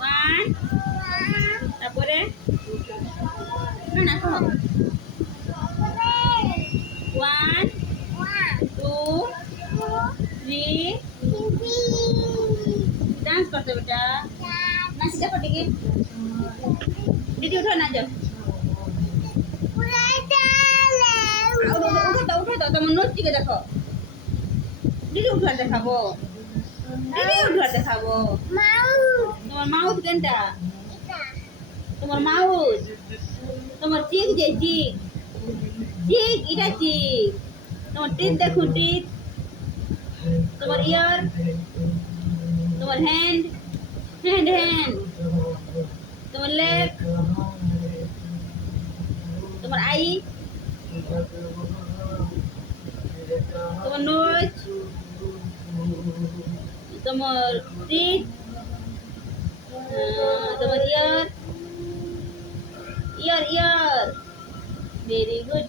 ওয়ান, তারপরে না না কহ ওয়ান, টু, থ্রি, डांस करते बेटा नाच देखो टिके दीदी उठो ना जाओ उठो तो तुम नोच टिके देखो दीदी उठो देखाबो दीदी उठो देखाबो তোমার মাউথ কেনটা তোমার মাউথ তোমার চিক যে চিক চিক এটা চিক তোমার টিথ দেখো টিথ তোমার ইয়ার তোমার হ্যান্ড হ্যান্ড হ্যান্ড তোমার লেগ তোমার আই তোমার নোজ তোমার টিথ তোমার ইয়ার ইয়ার ইয়ার ভেরি গুড